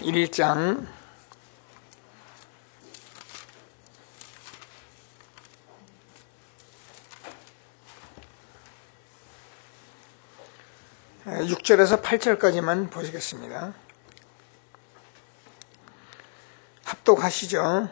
1장 6절에서 8절까지만 보시겠습니다. 합독하시죠.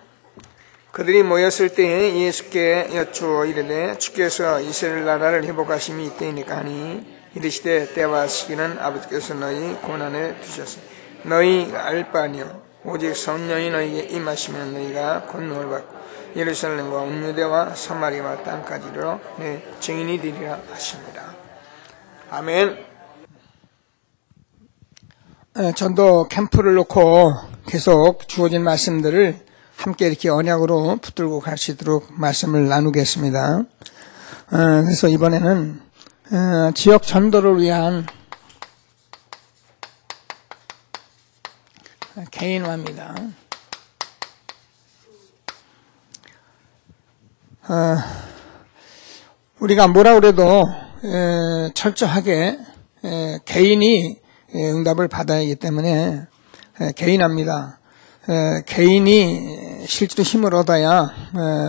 그들이 모였을 때에 예수께 여쭈어 이르되 주께서 이스라엘 나라를 회복하심이 이때이니까 하니 이르시되 때와 시기는 아버지께서 너희 고난에 두셨으니 너희가 알 바 아니요 오직 성령이 너희에게 임하시면 너희가 권능을 받고 예루살렘과 온 유대와 사마리아와 땅까지 이르러 내 증인이 되리라 하십니다. 아멘. 전도 캠프를 놓고 계속 주어진 말씀들을 함께 이렇게 언약으로 붙들고 갈 수 있도록 말씀을 나누겠습니다. 그래서 이번에는 지역 전도를 위한 개인화입니다. 우리가 뭐라 그래도 철저하게 개인이 응답을 받아야 하기 때문에 개인합니다. 개인이 실제로 힘을 얻어야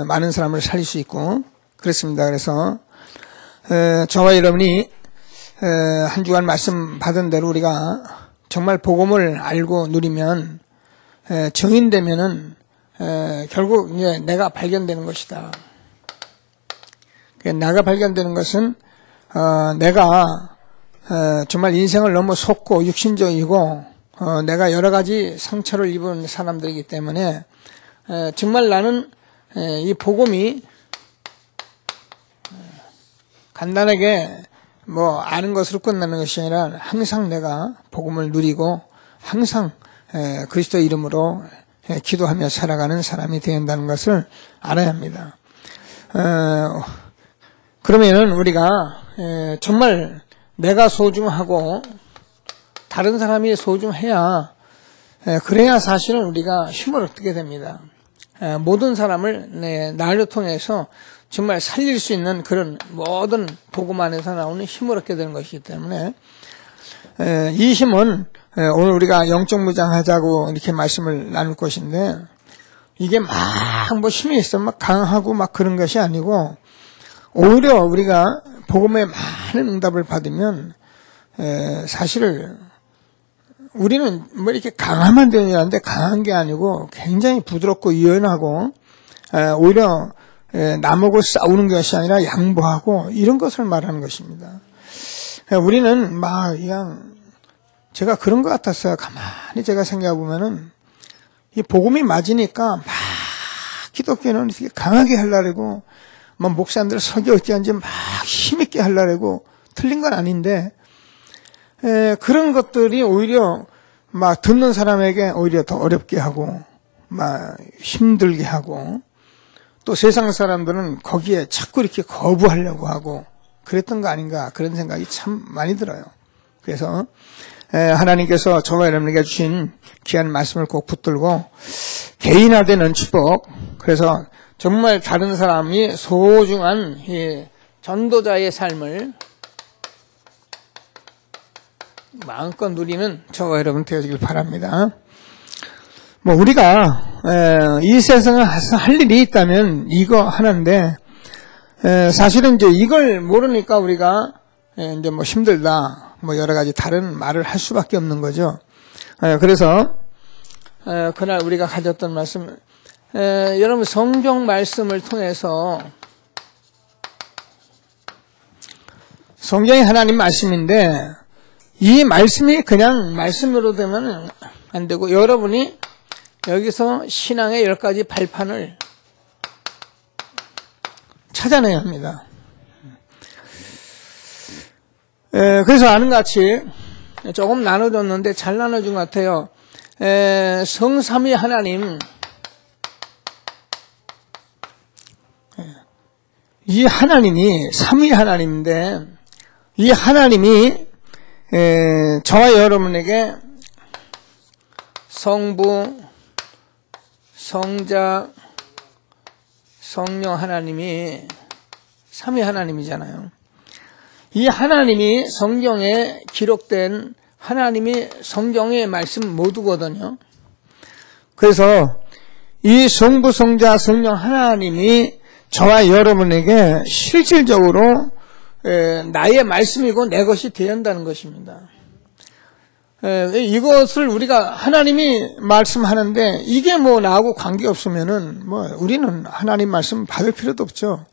많은 사람을 살릴 수 있고 그렇습니다. 그래서 저와 여러분이 한 주간 말씀 받은 대로 우리가 정말 복음을 알고 누리면 증인되면은 결국 이제 내가 발견되는 것이다. 내가 발견되는 것은 내가 정말 인생을 너무 속고 육신적이고 내가 여러 가지 상처를 입은 사람들이기 때문에 정말 나는 이 복음이 간단하게 뭐 아는 것으로 끝나는 것이 아니라 항상 내가 복음을 누리고 항상 그리스도 이름으로 기도하며 살아가는 사람이 되어야 한다는 것을 알아야 합니다. 그러면은 우리가 정말 내가 소중하고 다른 사람이 소중해야 그래야 사실은 우리가 힘을 얻게 됩니다. 모든 사람을 나를 통해서 정말 살릴 수 있는 그런 모든 복음 안에서 나오는 힘을 얻게 되는 것이기 때문에 이 힘은 오늘 우리가 영적 무장하자고 이렇게 말씀을 나눌 것인데 이게 막 뭐 힘이 있어 막 강하고 막 그런 것이 아니고 오히려 우리가 복음에 많은 응답을 받으면 사실 우리는 뭐 이렇게 강하면 되는 줄 알았는데 강한 게 아니고 굉장히 부드럽고 유연하고 오히려 남하고 싸우는 것이 아니라 양보하고 이런 것을 말하는 것입니다. 우리는 막 그냥 제가 그런 것 같았어요. 가만히 제가 생각해 보면은 이 복음이 맞으니까 막 기독교는 이렇게 강하게 하려고 막 목사님들 설교 어찌한지 막 힘있게 하려고 틀린 건 아닌데 그런 것들이 오히려 막 듣는 사람에게 오히려 더 어렵게 하고 막 힘들게 하고 또 세상 사람들은 거기에 자꾸 이렇게 거부하려고 하고 그랬던 거 아닌가 그런 생각이 참 많이 들어요. 그래서 하나님께서 저와 여러분에게 주신 귀한 말씀을 꼭 붙들고 개인화되는 축복 그래서 정말 다른 사람이 소중한 이 전도자의 삶을 마음껏 누리는 저와 여러분 되어지길 바랍니다. 뭐 우리가 이 세상에 할 일이 있다면 이거 하나인데 사실은 이제 이걸 모르니까 우리가 이제 뭐 힘들다 뭐 여러 가지 다른 말을 할 수밖에 없는 거죠. 그래서 그날 우리가 가졌던 말씀 여러분 성경 말씀을 통해서 성경이 하나님 말씀인데 이 말씀이 그냥 말씀으로 되면 안 되고 여러분이 여기서 신앙의 10가지 발판을 찾아내야 합니다. 그래서 아는 같이 조금 나눠줬는데 잘 나눠준 것 같아요. 성삼위 하나님 이 하나님이 삼위 하나님인데 이 하나님이 저와 여러분에게 성부, 성자, 성령 하나님이 삼위 하나님이잖아요. 이 하나님이 성경에 기록된 하나님이 성경의 말씀 모두거든요. 그래서 이 성부, 성자, 성령 하나님이 저와 여러분에게 실질적으로 나의 말씀이고 내 것이 되어야 한다는 것입니다. 이것을 우리가 하나님이 말씀하는데 이게 뭐 나하고 관계없으면은 뭐 우리는 하나님 말씀 받을 필요도 없죠.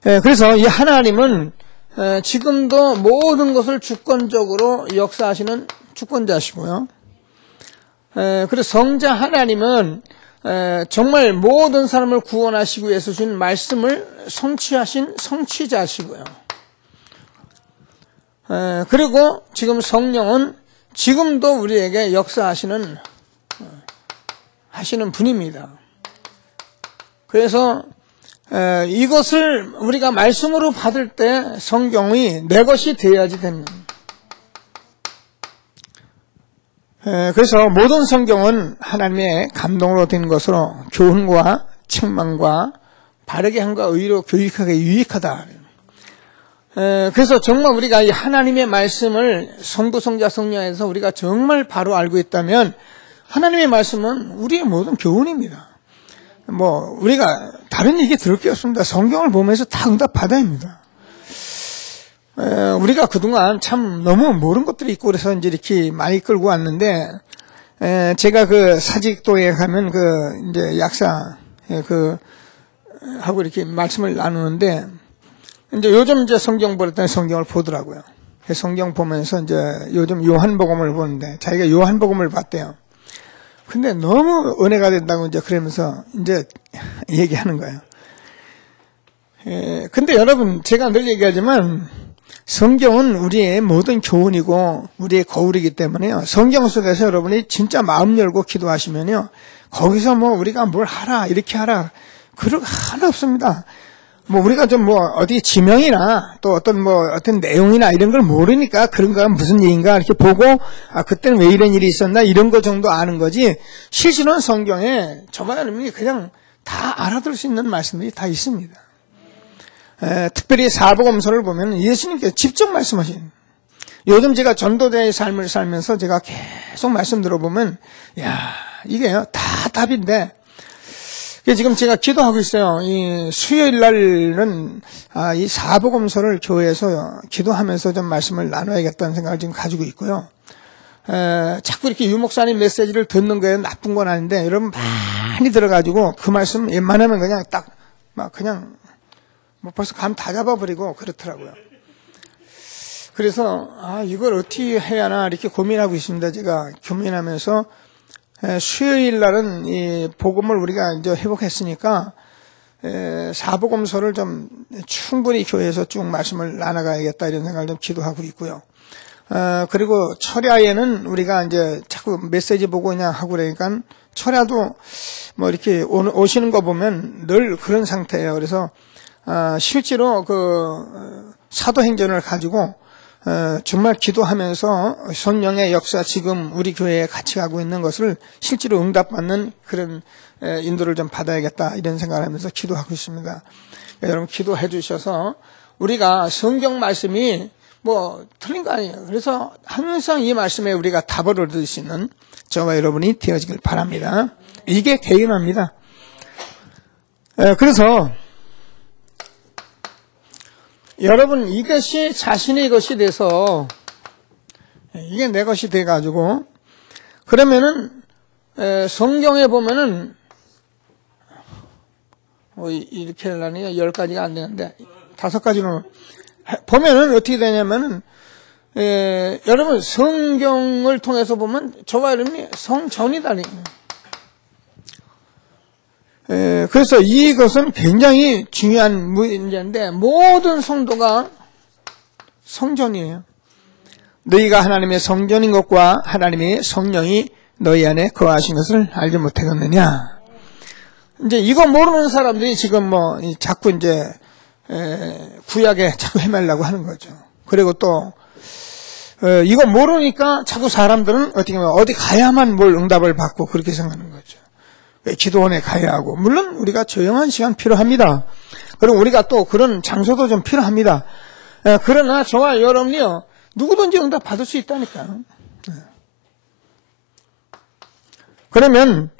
그래서 이 하나님은 지금도 모든 것을 주권적으로 역사하시는 주권자시고요. 그래서 성자 하나님은 정말 모든 사람을 구원하시기 위해서 주신 말씀을 성취하신 성취자시고요. 그리고 지금 성령은 지금도 우리에게 역사하시는 하시는 분입니다. 그래서 이것을 우리가 말씀으로 받을 때 성경이 내 것이 되어야지 됩니다. 그래서 모든 성경은 하나님의 감동으로 된 것으로 교훈과 책망과 바르게 함과 의로 교육하게 유익하다. 그래서 정말 우리가 이 하나님의 말씀을 성부, 성자, 성령에서 우리가 정말 바로 알고 있다면 하나님의 말씀은 우리의 모든 교훈입니다. 뭐 우리가 다른 얘기 들을 게 없습니다. 성경을 보면서 다 응답 받아야 합니다. 우리가 그동안 참 너무 모르는 것들이 있고 그래서 이제 이렇게 많이 끌고 왔는데, 제가 그 사직도에 가면 그 이제 약사 하고 이렇게 말씀을 나누는데, 이제 요즘 이제 성경 보랬더니 성경을 보더라고요. 성경 보면서 이제 요즘 요한복음을 보는데 자기가 요한복음을 봤대요. 근데 너무 은혜가 된다고 이제 그러면서 이제 얘기하는 거예요. 근데 여러분, 제가 늘 얘기하지만 성경은 우리의 모든 교훈이고 우리의 거울이기 때문에요. 성경 속에서 여러분이 진짜 마음 열고 기도하시면요, 거기서 뭐 우리가 뭘 하라, 이렇게 하라, 그런 거 하나 없습니다. 뭐 우리가 좀 뭐 어디 지명이나 또 어떤 내용이나 이런 걸 모르니까 그런 거 무슨 얘기인가 이렇게 보고, 아 그때는 왜 이런 일이 있었나 이런 거 정도 아는 거지, 실제로는 성경에 저와 여러분이 그냥 다 알아들 수 있는 말씀들이 다 있습니다. 특별히 사복음서를 보면 예수님께서 직접 말씀하신, 요즘 제가 전도자의 삶을 살면서 제가 계속 말씀 들어보면 야, 이게 다 답인데, 지금 제가 기도하고 있어요. 이 수요일 날은 이 사복음서를 교회에서 기도하면서 좀 말씀을 나눠야겠다는 생각을 지금 가지고 있고요. 자꾸 이렇게 유목사님 메시지를 듣는 거에 나쁜 건 아닌데, 여러분 많이 들어가지고 그 말씀 웬만하면 그냥 딱 막 그냥 뭐 벌써 감 다 잡아버리고 그렇더라고요. 그래서 이걸 어떻게 해야 하나 이렇게 고민하고 있습니다. 제가 고민하면서 수요일 날은 이 복음을 우리가 이제 회복했으니까 사복음서를 좀 충분히 교회에서 쭉 말씀을 나눠가야겠다 이런 생각을 좀 기도하고 있고요. 그리고 철야에는 우리가 이제 자꾸 메시지 보고 그냥 하고 그러니까, 철야도 뭐 이렇게 오시는 거 보면 늘 그런 상태예요. 그래서 실제로 그 사도행전을 가지고 정말 기도하면서 성령의 역사, 지금 우리 교회에 같이 가고 있는 것을 실제로 응답받는 그런 인도를 좀 받아야겠다 이런 생각을 하면서 기도하고 있습니다. 여러분 기도해 주셔서 우리가 성경 말씀이 뭐 틀린 거 아니에요. 그래서 항상 이 말씀에 우리가 답을 얻을 수 있는 저와 여러분이 되어지길 바랍니다. 이게 개인화입니다. 그래서 여러분, 이것이 자신의 것이 돼서, 이게 내 것이 돼가지고, 그러면은 성경에 보면은 이렇게 하려니 10가지가 안 되는데 5가지로 보면은 어떻게 되냐면은, 여러분 성경을 통해서 보면 저와 여러분이 성전이다니. 그래서 이것은 굉장히 중요한 문제인데, 모든 성도가 성전이에요. 너희가 하나님의 성전인 것과 하나님의 성령이 너희 안에 거하신 것을 알지 못하겠느냐. 이제 이거 모르는 사람들이 지금 뭐 자꾸 이제 구약에 자꾸 헤매려고 하는 거죠. 그리고 또 이거 모르니까 자꾸 사람들은 어떻게 보면 어디 가야만 뭘 응답을 받고 그렇게 생각하는 거죠. 기도원에 가야 하고, 물론 우리가 조용한 시간 필요합니다. 그리고 우리가 또 그런 장소도 좀 필요합니다. 그러나 저와 여러분이요, 누구든지 응답 받을 수 있다니까요. 그러면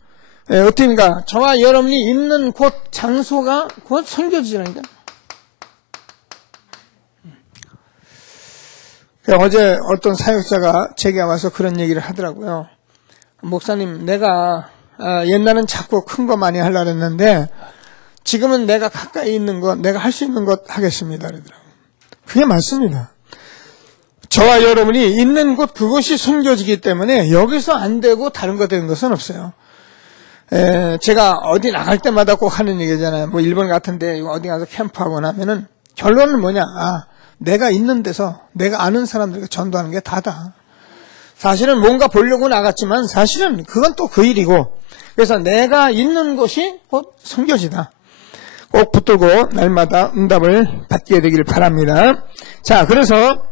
어떻습니까? 저와 여러분이 있는 곳 장소가 곧 선교지라니까. 어제 어떤 사역자가 제게 와서 그런 얘기를 하더라고요. 목사님, 내가 옛날엔 자꾸 큰 거 많이 하려고 했는데 지금은 내가 가까이 있는 것, 내가 할 수 있는 것 하겠습니다. 그러더라고요. 그게 맞습니다. 저와 여러분이 있는 곳 그것이 선교지기 때문에 여기서 안 되고 다른 거 되는 것은 없어요. 제가 어디 나갈 때마다 꼭 하는 얘기잖아요. 뭐 일본 같은데 어디 가서 캠프하고 나면은 결론은 뭐냐? 내가 있는 데서 내가 아는 사람들에게 전도하는 게 다다. 사실은 뭔가 보려고 나갔지만 사실은 그건 또 그 일이고, 그래서 내가 있는 곳이 곧 선교지다. 꼭 붙들고 날마다 응답을 받게 되기를 바랍니다. 자, 그래서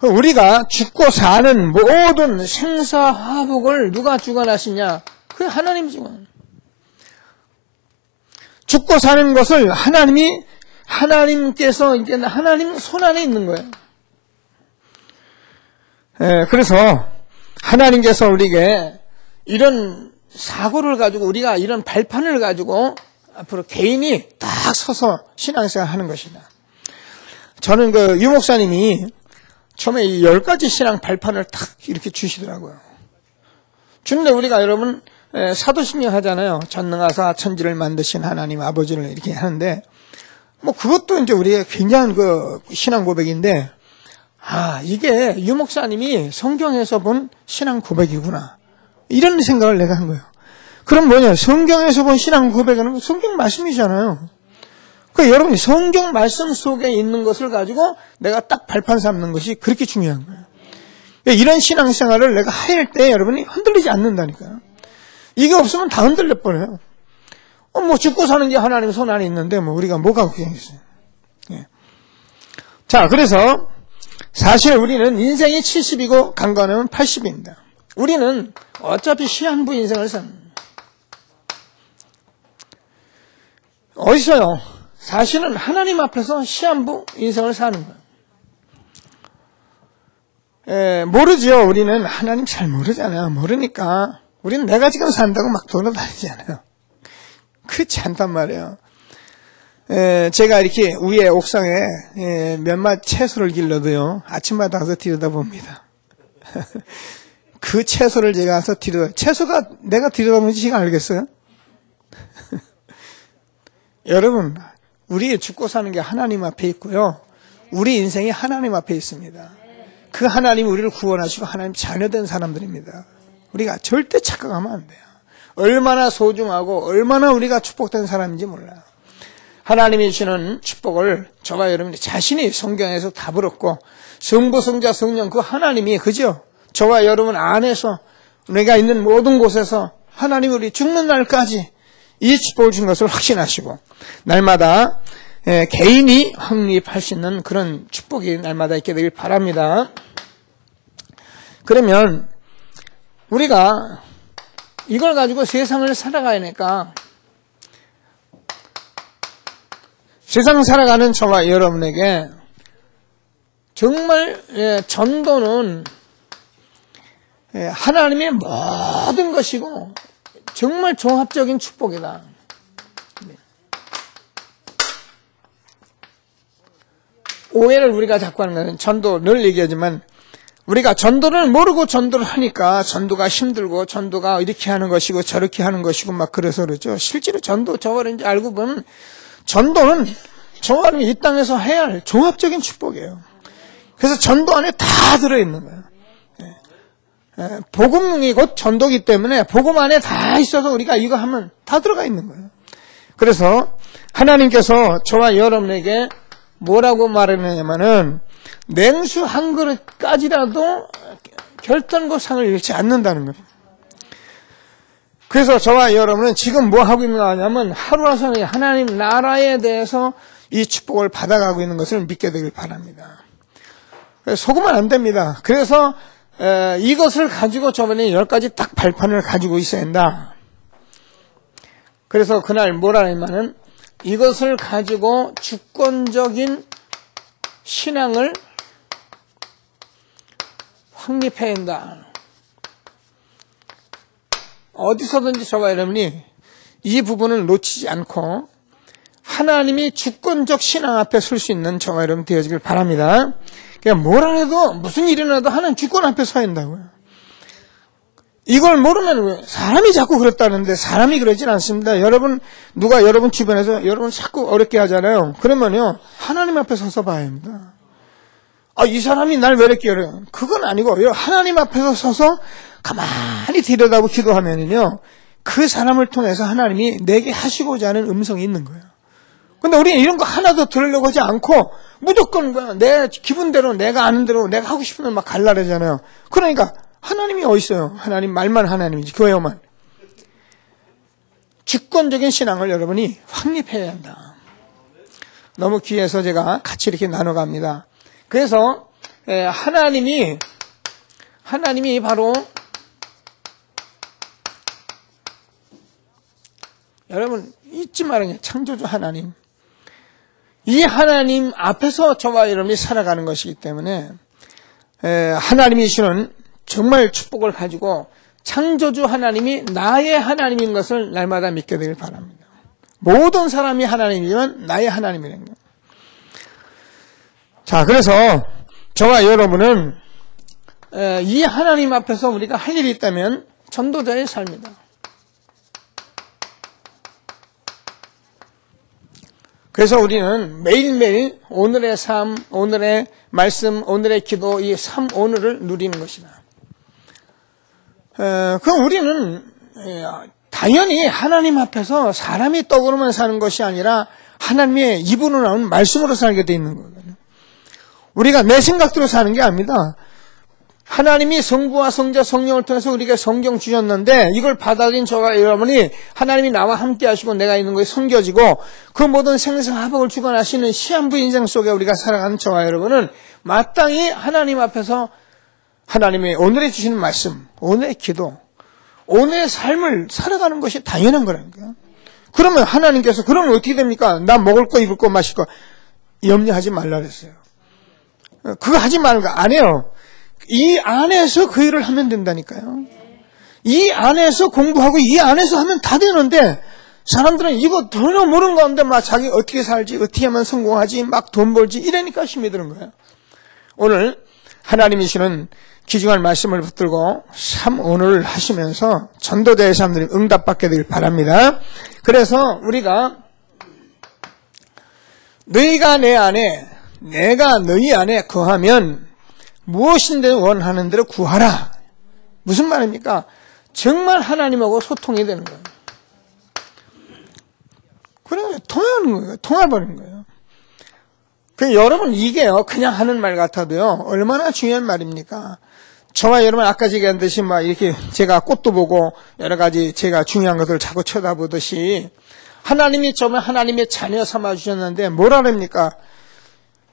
우리가 죽고 사는 모든 생사화복을 누가 주관하시냐? 그 하나님 주관. 죽고 사는 것을 하나님께서 이제 하나님 손 안에 있는 거예요. 그래서 하나님께서 우리에게 이런 사고를 가지고 우리가 이런 발판을 가지고 앞으로 개인이 딱 서서 신앙생활 하는 것이다. 저는 그 유목사님이 처음에 이 10가지 신앙 발판을 딱 이렇게 주시더라고요. 주는데 우리가 여러분 사도신경 하잖아요. 전능하사 천지를 만드신 하나님 아버지를 이렇게 하는데 뭐 그것도 이제 우리의 굉장한 그 신앙 고백인데 이게 유목사님이 성경에서 본 신앙 고백이구나. 이런 생각을 내가 한 거예요. 그럼 뭐냐? 성경에서 본 신앙 고백은 성경 말씀이잖아요. 그러니까 여러분이 성경 말씀 속에 있는 것을 가지고 내가 딱 발판 삼는 것이 그렇게 중요한 거예요. 이런 신앙생활을 내가 할 때 여러분이 흔들리지 않는다니까요. 이게 없으면 다 흔들릴 뻔해요. 뭐 죽고 사는 게 하나님 손 안에 있는데 뭐 우리가 뭐가 걱정있어요. 자, 그래서 사실 우리는 인생이 70이고 강건하면 80입니다. 우리는 어차피 시한부 인생을 삽니다. 어디서요? 사실은 하나님 앞에서 시한부 인생을 사는 거예요. 모르죠. 우리는 하나님 잘 모르잖아요. 모르니까 우리는 내가 지금 산다고 막 돌아다니잖아요. 그렇지 않단 말이에요. 제가 이렇게 위에 옥상에 몇몇 채소를 길러도요, 아침마다 가서 들여다봅니다. 그 채소를 제가 가서 채소가 내가 들여다보는지 제가 알겠어요? 여러분, 우리 죽고 사는 게 하나님 앞에 있고요, 우리 인생이 하나님 앞에 있습니다. 그 하나님이 우리를 구원하시고 하나님 자녀된 사람들입니다. 우리가 절대 착각하면 안 돼요. 얼마나 소중하고 얼마나 우리가 축복된 사람인지 몰라요. 하나님이 주시는 축복을 저와 여러분이 자신이 성경에서 답을 얻고 성부, 성자, 성령 그 하나님이 그죠? 저와 여러분 안에서 내가 있는 모든 곳에서 하나님이 우리 죽는 날까지 이 축복을 준 것을 확신하시고 날마다 개인이 확립할 수 있는 그런 축복이 날마다 있게 되길 바랍니다. 그러면 우리가 이걸 가지고 세상을 살아가야 하니까 세상 살아가는 저와 여러분에게 정말 전도는 하나님의 모든 것이고 정말 종합적인 축복이다. 오해를 우리가 자꾸 하는 것은 전도 늘 얘기하지만 우리가 전도를 모르고 전도를 하니까 전도가 힘들고 전도가 이렇게 하는 것이고 저렇게 하는 것이고 막 그래서 그러죠. 실제로 전도 저거를 이제 알고 보면 전도는 저와 이 땅에서 해야 할 종합적인 축복이에요. 그래서 전도 안에 다 들어있는 거예요. 복음이 곧 전도기 때문에 복음 안에 다 있어서 우리가 이거 하면 다 들어가 있는 거예요. 그래서 하나님께서 저와 여러분에게 뭐라고 말하느냐면은 냉수 한 그릇까지라도 결단고상을 잃지 않는다는 거예요. 그래서 저와 여러분은 지금 뭐 하고 있는 거냐면 하루하루 하나님 나라에 대해서 이 축복을 받아가고 있는 것을 믿게 되길 바랍니다. 속으면 안 됩니다. 그래서 이것을 가지고 저번에 10가지 딱 발판을 가지고 있어야 한다. 그래서 그날 뭐라 하냐면은 이것을 가지고 주권적인 신앙을 확립해야 한다. 어디서든지 저와 여러분이 이 부분을 놓치지 않고 하나님이 주권적 신앙 앞에 설 수 있는 저와 여러분 되어지길 바랍니다. 그러니까 뭘 안 해도 무슨 일이 나도 하나님 주권 앞에 서야 한다고요. 이걸 모르면 왜 사람이 자꾸 그렇다는데 사람이 그러진 않습니다. 여러분 누가 여러분 주변에서 여러분 자꾸 어렵게 하잖아요. 그러면요 하나님 앞에 서서 봐야 합니다. 이 사람이 날 왜 이렇게 어려워? 그건 아니고 하나님 앞에서 서서 가만히 들여다보고 기도하면은요 그 사람을 통해서 하나님이 내게 하시고자 하는 음성이 있는 거예요. 근데 우리는 이런 거 하나도 들으려고 하지 않고 무조건 내 기분대로 내가 아는 대로 내가 하고 싶은 대로 막 갈라내잖아요. 그러니까 하나님이 어디 있어요? 하나님 말만 하나님이지 교회만. 주권적인 신앙을 여러분이 확립해야 한다. 너무 귀해서 제가 같이 이렇게 나눠갑니다. 그래서 하나님이 바로 여러분 잊지 말아요. 창조주 하나님. 이 하나님 앞에서 저와 여러분이 살아가는 것이기 때문에 하나님이 주시는 정말 축복을 가지고 창조주 하나님이 나의 하나님인 것을 날마다 믿게 되길 바랍니다. 모든 사람이 하나님이지만 나의 하나님이라는 거예요. 자, 그래서 저와 여러분은 이 하나님 앞에서 우리가 할 일이 있다면 전도자의 삶이다. 그래서 우리는 매일매일 오늘의 삶, 오늘의 말씀, 오늘의 기도, 이 삶 오늘을 누리는 것이다. 그럼 우리는 당연히 하나님 앞에서 사람이 떠오르면 사는 것이 아니라 하나님의 입으로 나오는 말씀으로 살게 돼 있는 거거든요. 우리가 내 생각대로 사는 게 아닙니다. 하나님이 성부와 성자 성령을 통해서 우리에게 성경 주셨는데 이걸 받아들인 저와 여러분이 하나님이 나와 함께 하시고 내가 있는 것이 섬겨지고 그 모든 생사화복을 주관하시는 시한부 인생 속에 우리가 살아가는 저와 여러분은 마땅히 하나님 앞에서 하나님의 오늘에 주시는 말씀, 오늘의 기도, 오늘의 삶을 살아가는 것이 당연한 거라니까요. 그러면 하나님께서 그러면 어떻게 됩니까? 나 먹을 거 입을 거 마실 거 염려하지 말라 그랬어요. 그거 하지 말고 안 해요. 이 안에서 그 일을 하면 된다니까요. 이 안에서 공부하고 이 안에서 하면 다 되는데 사람들은 이거 전혀 모르는 가운데 막 자기 어떻게 살지, 어떻게 하면 성공하지, 막 돈 벌지 이러니까 힘이 드는 거예요. 오늘 하나님이 주시는 귀중한 말씀을 붙들고 참 오늘 하시면서 전도자의 사람들이 응답받게 되길 바랍니다. 그래서 우리가 너희가 내 안에 내가 너희 안에 거하면 무엇인데 원하는 대로 구하라. 무슨 말입니까? 정말 하나님하고 소통이 되는 거예요. 그래 통하는 거예요. 통해버리는 거예요. 여러분 이게요 그냥 하는 말 같아도요 얼마나 중요한 말입니까? 저와 여러분 아까 얘기한 듯이 막 이렇게 제가 꽃도 보고 여러 가지 제가 중요한 것을 자꾸 쳐다보듯이 하나님이 저만 하나님의 자녀 삼아 주셨는데 뭐라 그럽니까?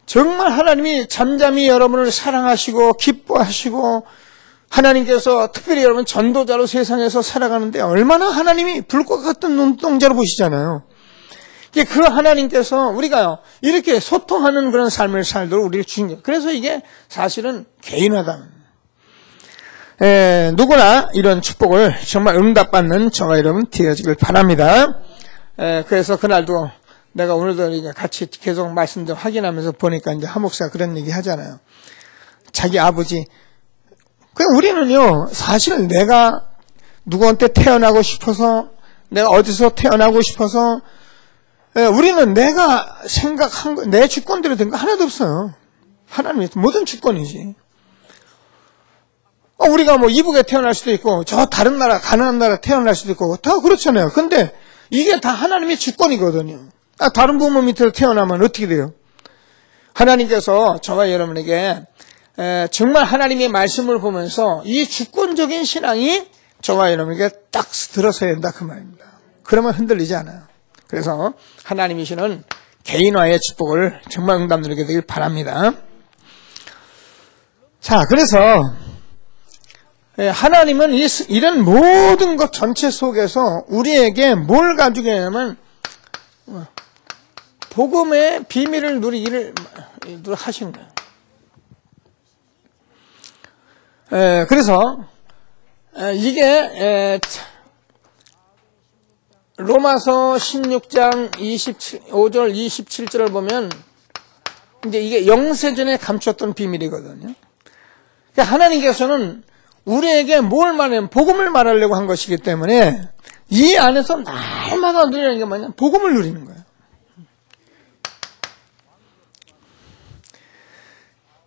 정말 하나님이 잠잠히 여러분을 사랑하시고 기뻐하시고 하나님께서 특별히 여러분 전도자로 세상에서 살아가는데 얼마나 하나님이 불꽃 같은 눈동자로 보시잖아요. 그 하나님께서 우리가요 이렇게 소통하는 그런 삶을 살도록 우리를 주신 거예요. 그래서 이게 사실은 개인화다. 누구나 이런 축복을 정말 응답받는 저와 여러분 되어지길 바랍니다. 그래서 그날도 내가 오늘도 같이 계속 말씀들 확인하면서 보니까 이제 한 목사가 그런 얘기 하잖아요. 자기 아버지. 우리는요, 사실은 내가 누구한테 태어나고 싶어서, 내가 어디서 태어나고 싶어서, 우리는 내가 생각한 거, 내 주권대로 된 거 하나도 없어요. 하나님의 모든 주권이지. 우리가 뭐 이북에 태어날 수도 있고, 저 다른 나라, 가난한 나라 태어날 수도 있고, 다 그렇잖아요. 근데 이게 다 하나님의 주권이거든요. 다른 부모 밑으로 태어나면 어떻게 돼요? 하나님께서 저와 여러분에게 정말 하나님의 말씀을 보면서 이 주권적인 신앙이 저와 여러분에게 딱 들어서야 된다 그 말입니다. 그러면 흔들리지 않아요. 그래서 하나님이 주시는 개인화의 축복을 정말 응답 누리게 되길 바랍니다. 자, 그래서 하나님은 이런 모든 것 전체 속에서 우리에게 뭘 가지고 있냐면 복음의 비밀을 누리기를 하신 거예요. 그래서 이게 로마서 16장 5절 27절을 보면 이제 이게 영세전에 감췄던 비밀이거든요. 그러니까 하나님께서는 우리에게 뭘 말하면 복음을 말하려고 한 것이기 때문에 이 안에서 날마다 누리는 게 뭐냐? 복음을 누리는 거예요.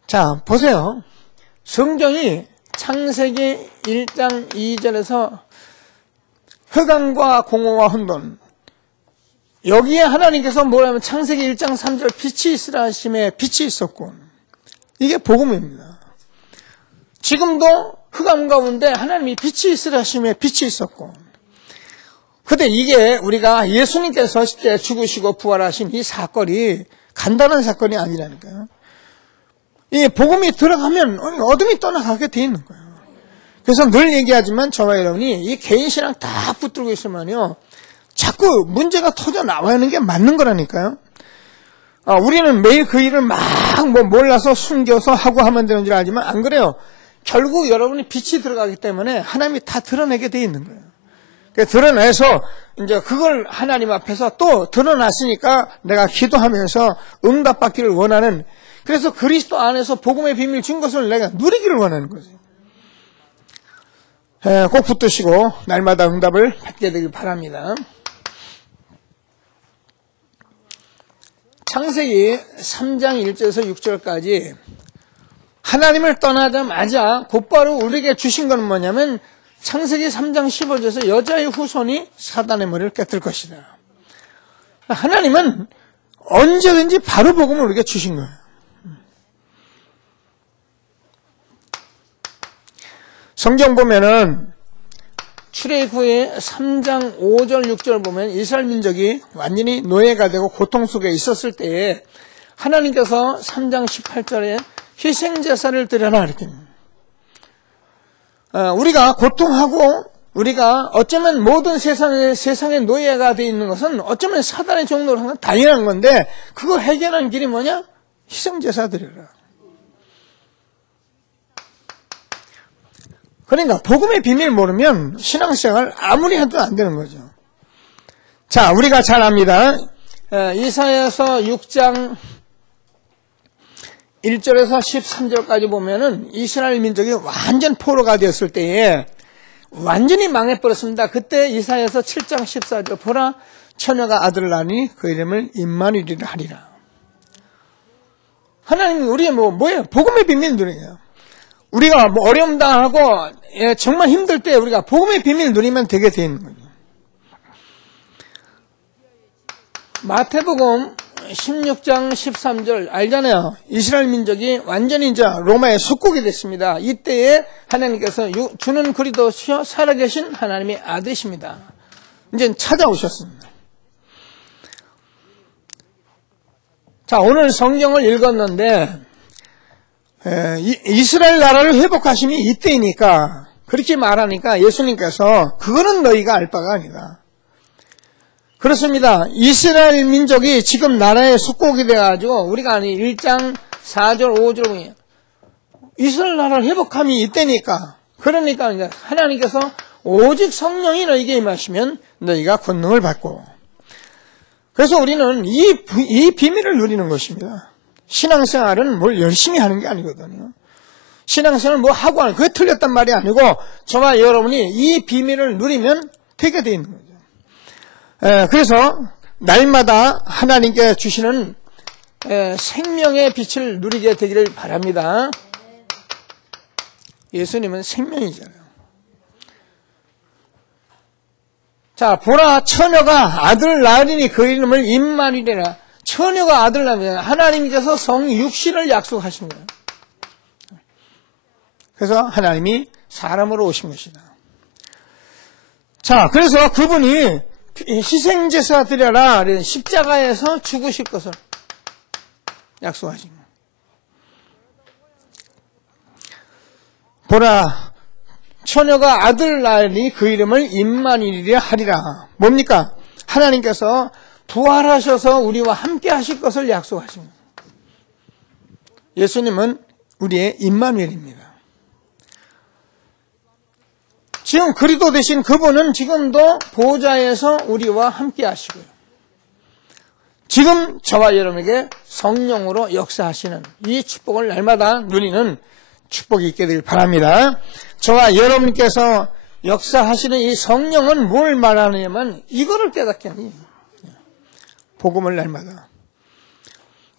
자, 보세요. 성경이 창세기 1장 2절에서 흑암과 공허와 혼돈, 여기에 하나님께서 뭐라면 창세기 1장 3절 빛이 있으라 하심에 빛이 있었고, 이게 복음입니다. 지금도 흑암 가운데 하나님이 빛이 있으라 하심에 빛이 있었고, 근데 이게 우리가 예수님께서 실제 죽으시고 부활하신 이 사건이 간단한 사건이 아니라니까요. 이 복음이 들어가면 어둠이 떠나가게 돼 있는 거예요. 그래서 늘 얘기하지만 저와 여러분이 이 개인신앙 다 붙들고 있으면요, 자꾸 문제가 터져 나와야 하는 게 맞는 거라니까요. 우리는 매일 그 일을 막 몰라서 숨겨서 하고 하면 되는 줄 알지만 안 그래요. 결국 여러분이 빛이 들어가기 때문에 하나님이 다 드러내게 돼 있는 거예요. 드러내서 이제 그걸 하나님 앞에서 또 드러났으니까 내가 기도하면서 응답받기를 원하는, 그래서 그리스도 안에서 복음의 비밀 준 것을 내가 누리기를 원하는 거죠. 꼭 붙드시고 날마다 응답을 받게 되길 바랍니다. 창세기 3장 1절에서 6절까지 하나님을 떠나자마자 곧바로 우리에게 주신 건 뭐냐면 창세기 3장 15절에서 여자의 후손이 사단의 머리를 깨뜨릴 것이다. 하나님은 언제든지 바로 복음을 우리에게 주신 거예요. 성경 보면은 출애굽 후에 3장 5절 6절 보면 이스라엘 민족이 완전히 노예가 되고 고통 속에 있었을 때에 하나님께서 3장 18절에 희생제사를 드려라 이렇게, 우리가 고통하고 우리가 어쩌면 모든 세상의 노예가 되어 있는 것은 어쩌면 사단의 종로로 하는 건 당연한 건데, 그거 해결하는 길이 뭐냐? 희생제사 드려라. 그러니까 복음의 비밀 모르면 신앙생활 아무리 해도 안 되는 거죠. 자, 우리가 잘 압니다. 이사야서 6장 1절에서 13절까지 보면은 이스라엘 민족이 완전 포로가 되었을 때에 완전히 망해버렸습니다. 그때 이사야서 7장 14절 보라 처녀가 아들을 낳으니 그 이름을 임마누엘이라 하리라. 하나님 우리의 뭐예요? 복음의 비밀 누리요. 우리가 어려움 당하고 정말 힘들 때 우리가 복음의 비밀 누리면 되게 돼 있는 거죠. 마태복음 16장 13절 알잖아요. 이스라엘 민족이 완전히 이제 로마의 속국이 됐습니다. 이때에 하나님께서 주는 그리스도시여 살아계신 하나님의 아들이십니다. 이제 찾아오셨습니다. 자, 오늘 성경을 읽었는데 이스라엘 나라를 회복하심이 이때이니까 그렇게 말하니까 예수님께서 그거는 너희가 알 바가 아니다. 그렇습니다. 이스라엘 민족이 지금 나라의 속국이 돼가지고 우리가 아니 1장 4절 5절 보면 이스라엘 나라를 회복함이 이때니까, 그러니까 이제 하나님께서 오직 성령이 너희에게 임하시면 너희가 권능을 받고, 그래서 우리는 이 비밀을 누리는 것입니다. 신앙생활은 뭘 열심히 하는 게 아니거든요. 신앙생활은 뭐 하고 하는, 그게 틀렸단 말이 아니고 저와 여러분이 이 비밀을 누리면 되게 돼 있는 거죠. 그래서 날마다 하나님께 주시는 생명의 빛을 누리게 되기를 바랍니다. 예수님은 생명이잖아요. 자, 보라 처녀가 아들을 낳으리니 그 이름을 임마누엘이라. 처녀가 아들을 낳으면 하나님께서 성육신을 약속하신 거예요. 그래서 하나님이 사람으로 오신 것이다. 자, 그래서 그분이 희생제사 드려라, 십자가에서 죽으실 것을 약속하신 거예요. 보라 처녀가 아들을 낳으니 그 이름을 임마누엘이라 하리라. 뭡니까? 하나님께서 부활하셔서 우리와 함께 하실 것을 약속하신 거예요. 예수님은 우리의 임마누엘입니다. 지금 그리스도 되신 그분은 지금도 보좌에서 우리와 함께 하시고요. 지금 저와 여러분에게 성령으로 역사하시는 이 축복을 날마다 누리는 축복이 있게 되길 바랍니다. 저와 여러분께서 역사하시는 이 성령은 뭘 말하느냐면 이거를 깨닫게 하니 복음을 날마다.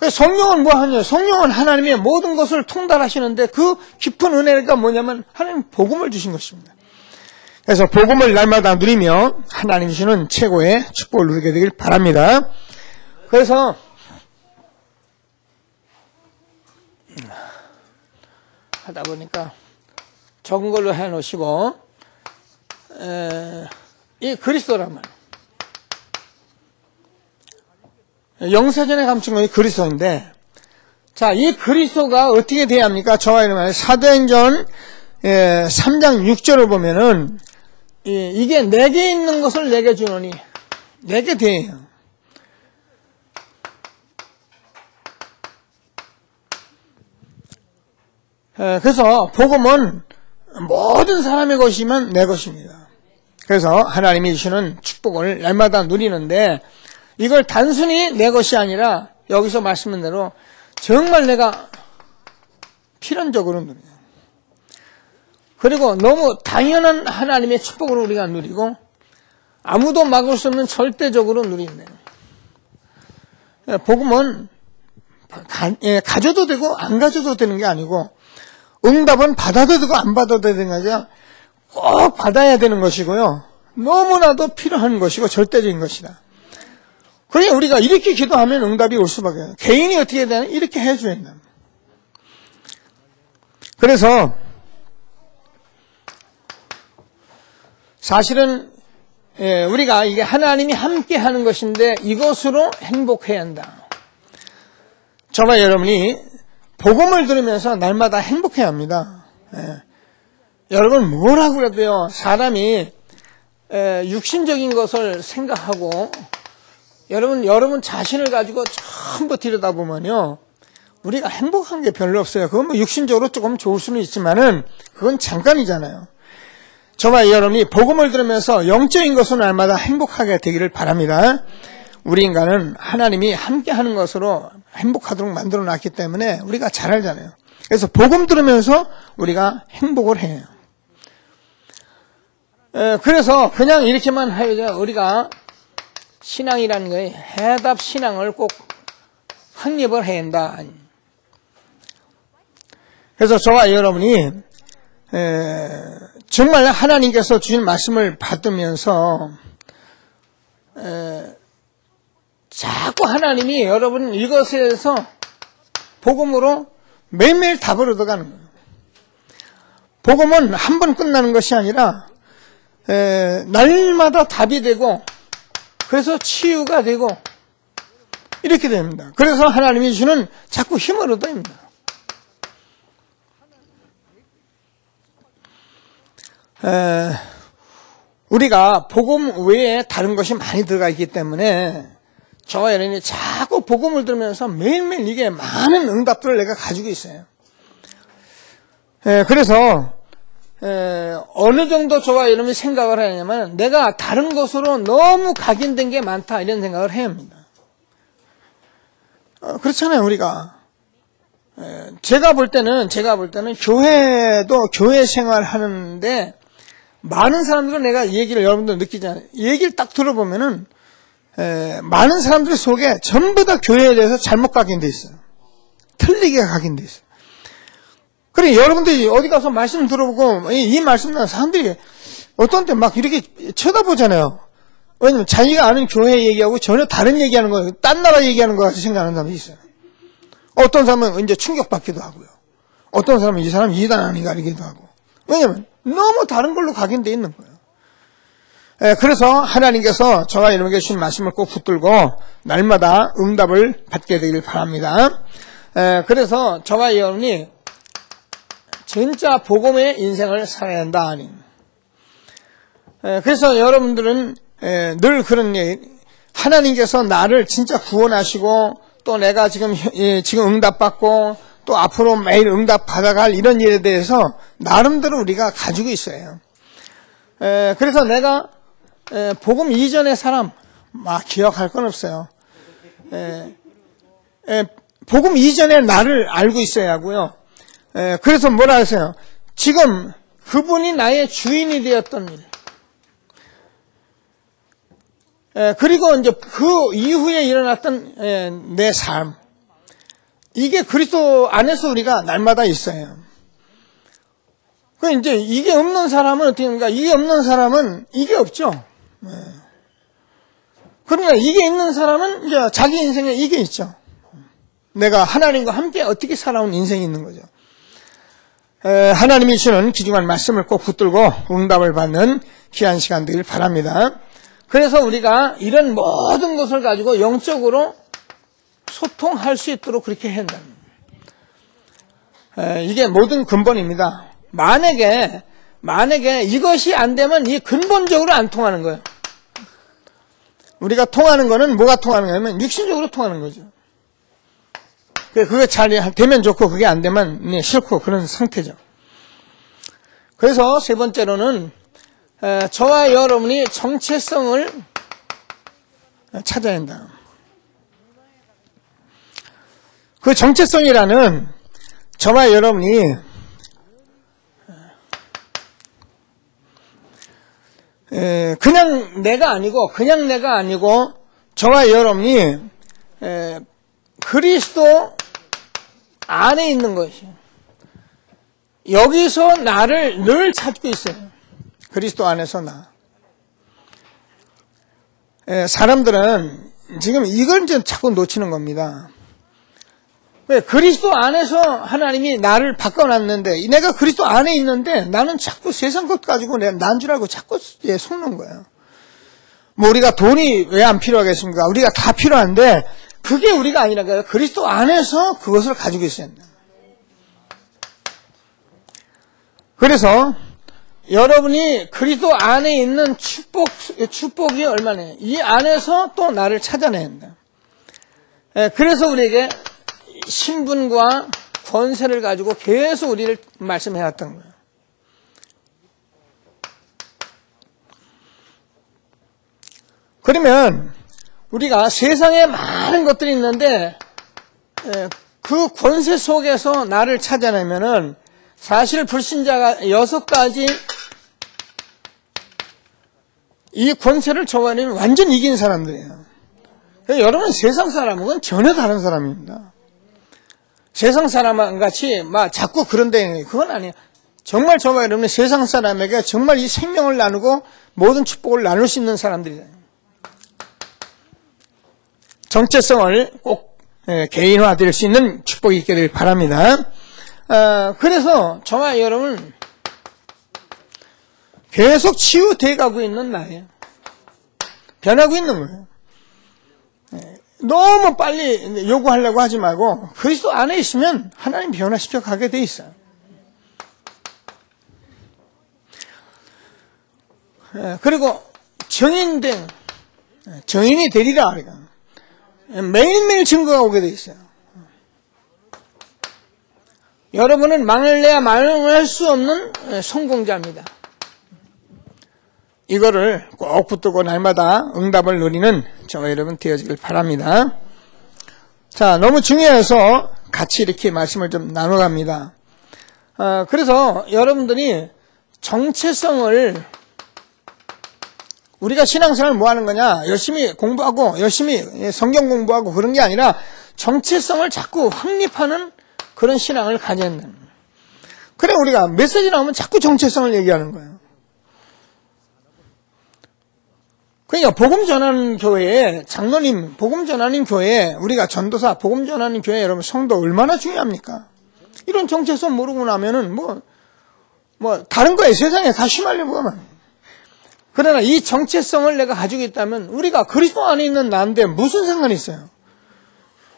성령은 뭐 하냐? 성령은 하나님의 모든 것을 통달하시는데 그 깊은 은혜가 뭐냐면 하나님 복음을 주신 것입니다. 그래서 복음을 날마다 누리며 하나님 주시는 최고의 축복을 누리게 되길 바랍니다. 그래서 하다 보니까 적은 걸로 해놓으시고 이 그리스도란 말 영사전에 감춘 것이 그리스도인데, 자, 이 그리스도가 어떻게 돼야 합니까? 저와 여러분, 사도행전 3장 6절을 보면은, 이게 내게 있는 것을 내게 주노니, 내게 돼요. 그래서 복음은 모든 사람의 것이면 내 것입니다. 그래서 하나님이 주시는 축복을 날마다 누리는데, 이걸 단순히 내 것이 아니라 여기서 말씀한 대로 정말 내가 필연적으로 누려요. 그리고 너무 당연한 하나님의 축복으로 우리가 누리고 아무도 막을 수 없는 절대적으로 누린다. 복음은 가져도 되고 안 가져도 되는 게 아니고 응답은 받아도 되고 안 받아도 되는 게 아니라 꼭 받아야 되는 것이고요. 너무나도 필요한 것이고 절대적인 것이다. 그러니까 우리가 이렇게 기도하면 응답이 올 수밖에 없어요. 개인이 어떻게 해야 되나? 이렇게 해줘야 된다. 그래서 사실은 우리가 이게 하나님이 함께 하는 것인데 이것으로 행복해야 한다. 저와 여러분이 복음을 들으면서 날마다 행복해야 합니다. 여러분 뭐라고 그래도요, 사람이 육신적인 것을 생각하고 여러분 자신을 가지고 전부 들여다보면요, 우리가 행복한 게 별로 없어요. 그건 뭐 육신적으로 조금 좋을 수는 있지만은 그건 잠깐이잖아요. 저와 여러분이 복음을 들으면서 영적인 것은 날마다 행복하게 되기를 바랍니다. 우리 인간은 하나님이 함께 하는 것으로 행복하도록 만들어 놨기 때문에 우리가 잘 알잖아요. 그래서 복음 들으면서 우리가 행복을 해요. 그래서 그냥 이렇게만 하여자 우리가 신앙이라는 거에 해답 신앙을 꼭 확립을 해야 한다. 그래서 저와 여러분이 정말 하나님께서 주신 말씀을 받으면서 자꾸 하나님이 여러분 이것에서 복음으로 매일매일 답을 얻어가는 거예요. 복음은 한 번 끝나는 것이 아니라 날마다 답이 되고 그래서 치유가 되고 이렇게 됩니다. 그래서 하나님이 주는 자꾸 힘을 얻어냅니다. 우리가 복음 외에 다른 것이 많이 들어가 있기 때문에 저와 여러분이 자꾸 복음을 들으면서 매일매일 이게 많은 응답들을 내가 가지고 있어요. 그래서 어느 정도 저와 여러분이 생각을 하냐면 내가 다른 것으로 너무 각인된 게 많다 이런 생각을 해야 합니다. 그렇잖아요. 우리가 제가 볼 때는 교회도 교회 생활하는데 많은 사람들은 내가 얘기를 여러분들 느끼잖아요. 얘기를 딱 들어보면은 많은 사람들 속에 전부 다 교회에 대해서 잘못 각인돼 있어요. 틀리게 각인돼 있어요. 그래 여러분들이 어디 가서 말씀 들어보고 이 말씀은 사람들이 어떤 때 막 이렇게 쳐다보잖아요. 왜냐면 자기가 아는 교회 얘기하고 전혀 다른 얘기하는 거예요. 딴 나라 얘기하는 거 같이 생각하는 사람이 있어요. 어떤 사람은 이제 충격받기도 하고요. 어떤 사람은 이 사람 이단 아닌가 이러기도 하고. 왜냐면 너무 다른 걸로 각인돼 있는 거예요. 그래서 하나님께서 저와 여러분에게 주신 말씀을 꼭 붙들고 날마다 응답을 받게 되길 바랍니다. 그래서 저와 여러분이 진짜 복음의 인생을 살아야 한다. 그래서 여러분들은 늘 그런 얘기, 하나님께서 나를 진짜 구원하시고 또 내가 지금 응답받고 또 앞으로 매일 응답 받아갈 이런 일에 대해서 나름대로 우리가 가지고 있어요. 그래서 내가 복음 이전의 사람 기억할 건 없어요. 복음 이전의 나를 알고 있어야 하고요. 그래서 뭐라 하세요? 지금 그분이 나의 주인이 되었던 일. 그리고 이제 그 이후에 일어났던 내 삶. 이게 그리스도 안에서 우리가 날마다 있어요. 그 이제 이게 없는 사람은 어떻게 합니까? 이게 없는 사람은 이게 없죠. 그러니까 이게 있는 사람은 이제 자기 인생에 이게 있죠. 내가 하나님과 함께 어떻게 살아온 인생이 있는 거죠. 하나님이 주는 귀중한 말씀을 꼭 붙들고 응답을 받는 귀한 시간 되길 바랍니다. 그래서 우리가 이런 모든 것을 가지고 영적으로 소통할 수 있도록 그렇게 해야 한다. 이게 모든 근본입니다. 만약에 이것이 안 되면 이 근본적으로 안 통하는 거예요. 우리가 통하는 거는 뭐가 통하는 거냐면 육신적으로 통하는 거죠. 그게 잘 되면 좋고 그게 안 되면 싫고 그런 상태죠. 그래서 세 번째로는 저와 여러분이 정체성을 찾아야 한다. 그 정체성이라는 저와 여러분이 그냥 내가 아니고 저와 여러분이 그리스도 안에 있는 것이에요. 여기서 나를 늘 찾고 있어요. 그리스도 안에서 나. 사람들은 지금 이걸 이제 자꾸 놓치는 겁니다. 왜? 그리스도 안에서 하나님이 나를 바꿔놨는데 내가 그리스도 안에 있는데 나는 자꾸 세상 것 가지고 내가 난 줄 알고 자꾸 속는 거예요. 뭐 우리가 돈이 왜 안 필요하겠습니까? 우리가 다 필요한데 그게 우리가 아니라 그리스도 안에서 그것을 가지고 있어야 한다. 그래서 여러분이 그리스도 안에 있는 축복이 얼마나 이 안에서 또 나를 찾아내야 한다. 그래서 우리에게 신분과 권세를 가지고 계속 우리를 말씀해왔던 거예요. 그러면 우리가 세상에 많은 것들이 있는데 그 권세 속에서 나를 찾아내면은 사실 불신자가 6가지 이 권세를 저버리면 완전 이긴 사람들이에요. 여러분 세상 사람은 전혀 다른 사람입니다. 세상 사람과 같이 자꾸 그런데 그건 아니에요. 정말 저와 여러분은 세상 사람에게 정말 이 생명을 나누고 모든 축복을 나눌 수 있는 사람들이에요. 정체성을 꼭 개인화될 수 있는 축복이 있기를 바랍니다. 그래서 저와 여러분 계속 치유돼 가고 있는 나예요. 변하고 있는 거예요. 너무 빨리 요구하려고 하지 말고 그리스도 안에 있으면 하나님 변화시켜 가게 돼 있어요. 그리고 정인이 되리라. 매일매일 증거가 오게 돼 있어요. 여러분은 망할래야 망할 수 없는 성공자입니다. 이거를 꼭 붙들고 날마다 응답을 누리는 저와 여러분 되어지길 바랍니다. 자, 너무 중요해서 같이 이렇게 말씀을 좀 나눠갑니다. 그래서 여러분들이 정체성을 우리가 신앙생활을 뭐 하는 거냐? 열심히 공부하고 열심히 성경 공부하고 그런 게 아니라 정체성을 자꾸 확립하는 그런 신앙을 가져야 된다는 거예요. 그래 우리가 메시지 나오면 자꾸 정체성을 얘기하는 거예요. 그러니까 복음 전하는 교회에 장로님 복음 전하는 교회에 우리가 전도사 복음 전하는 교회 여러분 성도 얼마나 중요합니까? 이런 정체성 모르고 나면은 뭐 다른 거에 세상에 다 휘말려 보면. 그러나 이 정체성을 내가 가지고 있다면 우리가 그리스도 안에 있는 나인데 무슨 상관이 있어요?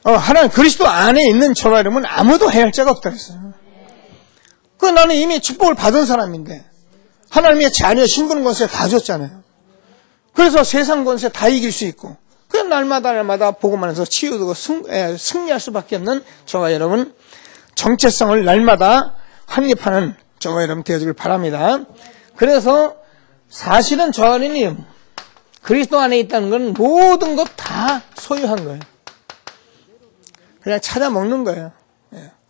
하나님 그리스도 안에 있는 저와 여러분 아무도 해할 자가 없다 그랬어요. 나는 이미 축복을 받은 사람인데 하나님의 자녀 신분 권세 다 줬잖아요. 그래서 세상 권세 다 이길 수 있고 그냥 날마다 복음하면서 치유되고 승리할 수밖에 없는 저와 여러분 정체성을 날마다 확립하는 저와 여러분 되어지길 바랍니다. 그래서 사실은 저 어린이 그리스도 안에 있다는 건 모든 것 다 소유한 거예요. 그냥 찾아 먹는 거예요.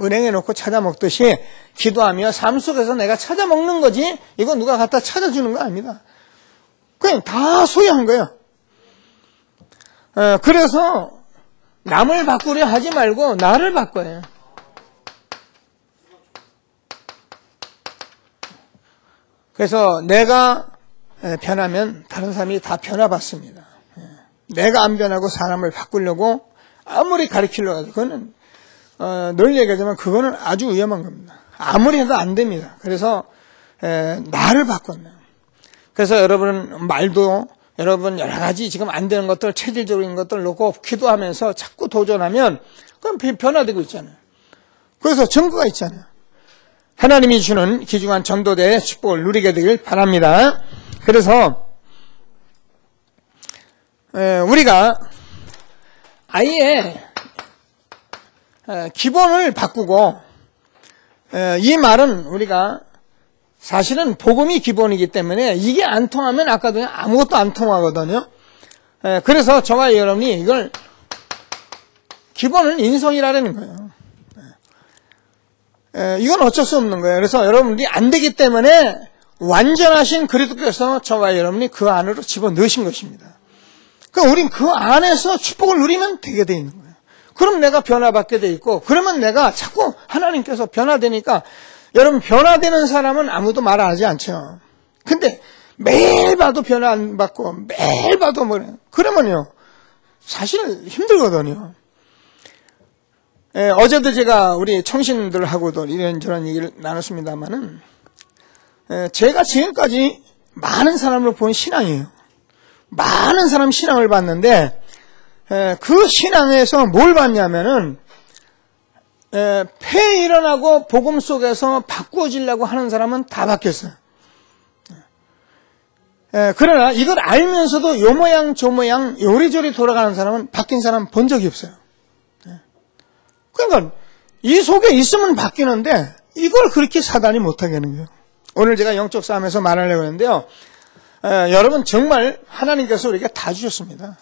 은행에 놓고 찾아 먹듯이 기도하며 삶 속에서 내가 찾아 먹는 거지 이거 누가 갖다 찾아주는 거 아닙니다. 그냥 다 소유한 거예요. 그래서 남을 바꾸려 하지 말고 나를 바꿔요. 그래서 내가 변하면 다른 사람이 다 변화받습니다. 내가 안 변하고 사람을 바꾸려고 아무리 가르치려고 해도 그거는 늘 얘기하지만 그거는 아주 위험한 겁니다. 아무리 해도 안 됩니다. 그래서 나를 바꿨네요. 그래서 여러분은 말도 여러분 여러 가지 지금 안 되는 것들 체질적인 것들 놓고 기도하면서 자꾸 도전하면 그럼 변화되고 있잖아요. 그래서 증거가 있잖아요. 하나님이 주는 귀중한 전도대의 축복을 누리게 되길 바랍니다. 그래서 우리가 아예 기본을 바꾸고 이 말은 우리가 사실은 복음이 기본이기 때문에 이게 안 통하면 아까도 그냥 아무것도 안 통하거든요. 그래서 저와 여러분이 이걸 기본은 인성이라는 거예요. 이건 어쩔 수 없는 거예요. 그래서 여러분들이 안 되기 때문에 완전하신 그리스도께서 저와 여러분이 그 안으로 집어넣으신 것입니다. 그러니까 우린 그 안에서 축복을 누리면 되게 돼 있는 거예요. 그럼 내가 변화받게 돼 있고 그러면 내가 자꾸 하나님께서 변화되니까 여러분 변화되는 사람은 아무도 말 안 하지 않죠. 근데 매일 봐도 변화 안 받고 매일 봐도 그러면요 사실 힘들거든요. 어제도 제가 우리 청신들하고도 이런저런 얘기를 나눴습니다만은 제가 지금까지 많은 사람을 본 신앙이에요. 많은 사람 신앙을 봤는데 그 신앙에서 뭘 봤냐면은 폐에 일어나고 복음 속에서 바꾸어지려고 하는 사람은 다 바뀌었어요. 그러나 이걸 알면서도 요 모양 저 모양 요리조리 돌아가는 사람은 바뀐 사람 본 적이 없어요. 그러니까 이 속에 있으면 바뀌는데 이걸 그렇게 사단이 못하게 하는 거예요. 오늘 제가 영적 싸움에서 말하려고 했는데요. 여러분 정말 하나님께서 우리에게 다 주셨습니다.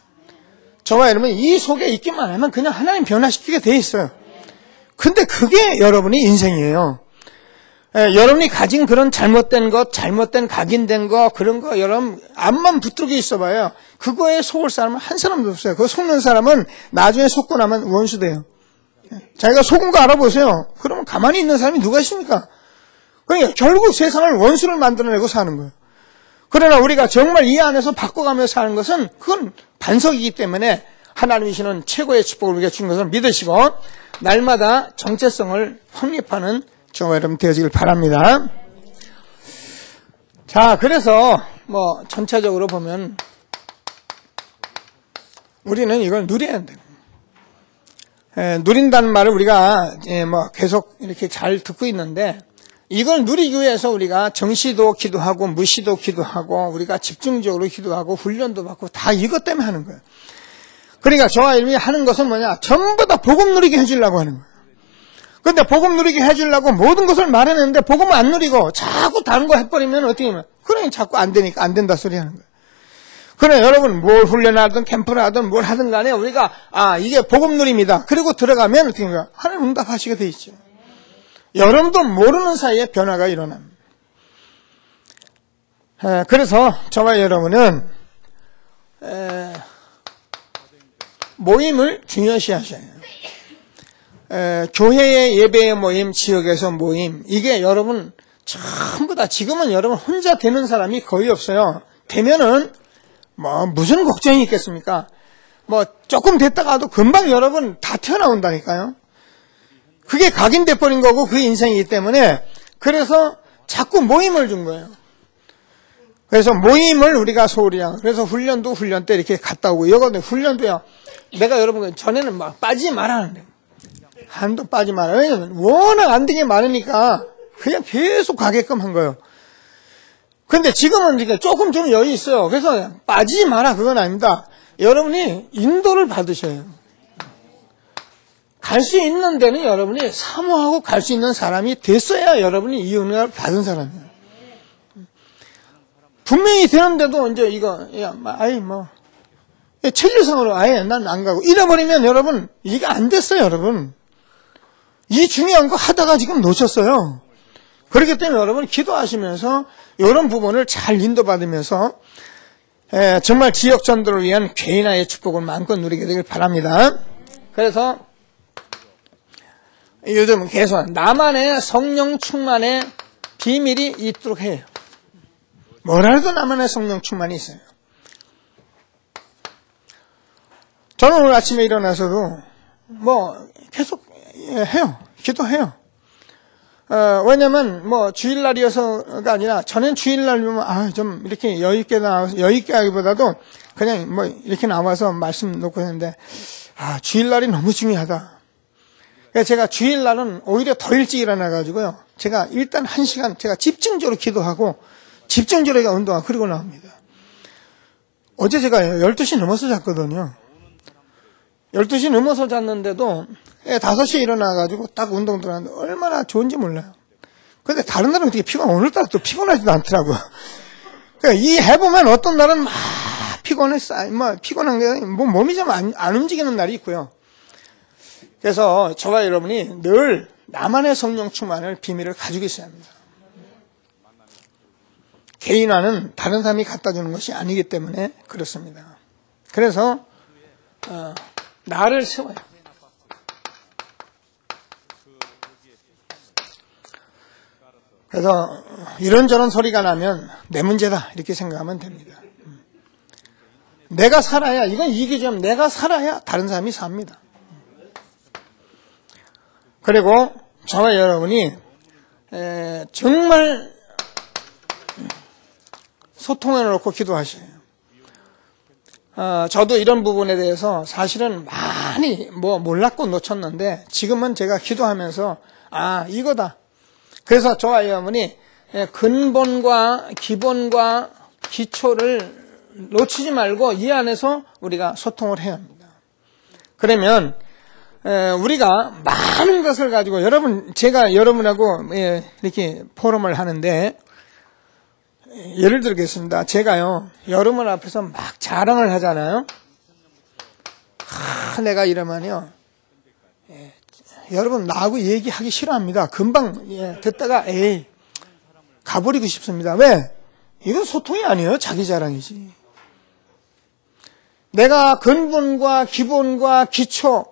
저와 여러분 이 속에 있기만 하면 그냥 하나님 변화시키게 돼 있어요. 근데 그게 여러분의 인생이에요. 여러분이 가진 그런 잘못된 것, 잘못된 각인된 거, 그런 거 여러분 앞만 붙들고 있어봐요. 그거에 속을 사람은 한 사람도 없어요. 그거 속는 사람은 나중에 속고 나면 원수 돼요. 자기가 속은 거 알아보세요. 그러면 가만히 있는 사람이 누가 있습니까? 그러니까 결국 세상을 원수를 만들어내고 사는 거예요. 그러나 우리가 정말 이 안에서 바꿔가며 사는 것은 그건 반석이기 때문에 하나님이 주시는 최고의 축복을 우리가 준 것을 믿으시고 날마다 정체성을 확립하는 저와 여러분 되어지길 바랍니다. 자, 그래서 전체적으로 보면 우리는 이걸 누려야 돼요. 누린다는 말을 우리가 계속 이렇게 잘 듣고 있는데 이걸 누리기 위해서 우리가 정시도 기도하고 무시도 기도하고 우리가 집중적으로 기도하고 훈련도 받고 다 이것 때문에 하는 거예요. 그러니까 저와 여러분이 하는 것은 뭐냐? 전부 다 복음 누리게 해주려고 하는 거예요. 그런데 복음 누리게 해주려고 모든 것을 말해내는데 복음을 안 누리고 자꾸 다른 거 해버리면 어떻게 하면 그러니 자꾸 안 되니까 안 된다 소리 하는 거예요. 그래 여러분 뭘 훈련하든 캠프를 하든 뭘 하든 간에 우리가 이게 복음 누립니다. 그리고 들어가면 어떻게 해요? 하나님 응답하시게 돼 있죠. 여러분도 모르는 사이에 변화가 일어납니다. 그래서 저와 여러분은 모임을 중요시하셔야 해요. 교회의 예배의 모임, 지역에서 모임, 이게 여러분 전부 다 지금은 여러분 혼자 되는 사람이 거의 없어요. 되면은 무슨 걱정이 있겠습니까? 조금 됐다가도 금방 여러분 다 튀어나온다니까요. 그게 각인돼 버린 거고 그 인생이기 때문에 그래서 자꾸 모임을 준 거예요. 그래서 모임을 우리가 소홀히 하고 그래서 훈련도 훈련 때 이렇게 갔다 오고 이거는 훈련도요. 내가 여러분 전에는 빠지지 말라는데 한도 빠지지 마라. 왜냐면 워낙 안 되게 많으니까 그냥 계속 가게끔 한 거예요. 근데 지금은 이렇게 조금 좀 여유 있어요. 그래서 빠지지 마라 그건 아닙니다. 여러분이 인도를 받으셔요. 갈 수 있는 데는 여러분이 사모하고 갈 수 있는 사람이 됐어야 여러분이 이 은혜를 받은 사람이에요. 분명히 되는데도 이제 이거, 야, 아이, 뭐, 체질상으로 아예 난 안 가고. 이래버리면 여러분, 이게 안 됐어요, 여러분. 이 중요한 거 하다가 지금 놓쳤어요. 그렇기 때문에 여러분, 기도하시면서 이런 부분을 잘 인도받으면서 정말 지역 전도를 위한 개인화의 축복을 마음껏 누리게 되길 바랍니다. 그래서 요즘 계속 나만의 성령 충만의 비밀이 있도록 해요. 뭐라 해도 나만의 성령 충만이 있어요. 저는 오늘 아침에 일어나서도 뭐 계속 해요. 기도해요. 왜냐면 뭐 주일날이어서가 아니라 전엔 주일날이면 좀 이렇게 여유있게 나와서 여유있게 하기보다도 그냥 뭐 이렇게 나와서 말씀 놓고 했는데 주일날이 너무 중요하다. 그래서 제가 주일날은 오히려 더 일찍 일어나가지고요. 제가 일단 1시간 제가 집중적으로 기도하고 집중적으로 운동하고 그리고 나옵니다. 어제 제가 12시 넘어서 잤거든요. 12시 넘어서 잤는데도 5시에 일어나가지고 딱 운동 들어갔는데 얼마나 좋은지 몰라요. 근데 다른 날은 어떻게 오늘따라 또 피곤하지도 않더라고요. 그러니까 이 해보면 어떤 날은 막 피곤했어. 피곤한 게 몸이 좀 안 움직이는 날이 있고요. 그래서 저와 여러분이 늘 나만의 성령 충만을 비밀을 가지고 있어야 합니다. 개인화는 다른 사람이 갖다 주는 것이 아니기 때문에 그렇습니다. 그래서 나를 세워요. 그래서 이런저런 소리가 나면 내 문제다 이렇게 생각하면 됩니다. 내가 살아야 이건 이기점 내가 살아야 다른 사람이 삽니다. 그리고 저와 여러분이 정말 소통해 놓고 기도하셔요. 저도 이런 부분에 대해서 사실은 많이 몰랐고 놓쳤는데 지금은 제가 기도하면서 이거다. 그래서 저와 여러분이 근본과 기본과 기초를 놓치지 말고 이 안에서 우리가 소통을 해야 합니다. 그러면 우리가 많은 것을 가지고 제가 여러분하고 이렇게 포럼을 하는데 예를 들겠습니다. 제가요 여러분 앞에서 막 자랑을 하잖아요. 내가 이러면요 여러분 나하고 얘기하기 싫어합니다. 금방 듣다가 가버리고 싶습니다. 왜? 이건 소통이 아니에요. 자기 자랑이지. 내가 근본과 기본과 기초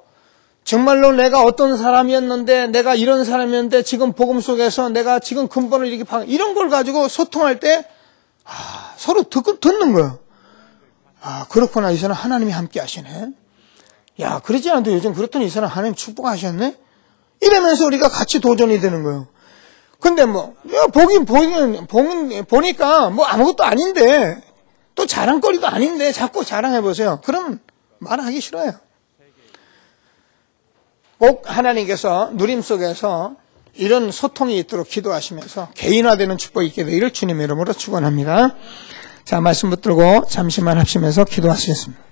정말로 내가 어떤 사람이었는데 내가 이런 사람이었는데 지금 복음 속에서 내가 지금 근본을 이런 걸 가지고 소통할 때 서로 듣는 거예요. 그렇구나. 이 사람 하나님이 함께 하시네. 야, 그러지 않아도 요즘 그렇더니 이 사람 하나님 축복하셨네? 이러면서 우리가 같이 도전이 되는 거예요. 근데 보니까 아무것도 아닌데, 또 자랑거리도 아닌데, 자꾸 자랑해보세요. 그럼 말하기 싫어요. 꼭 하나님께서 누림 속에서 이런 소통이 있도록 기도하시면서 개인화되는 축복이 있게 되기를 주님의 이름으로 축원합니다. 자, 말씀 붙들고 잠시만 합심해서 기도하시겠습니다.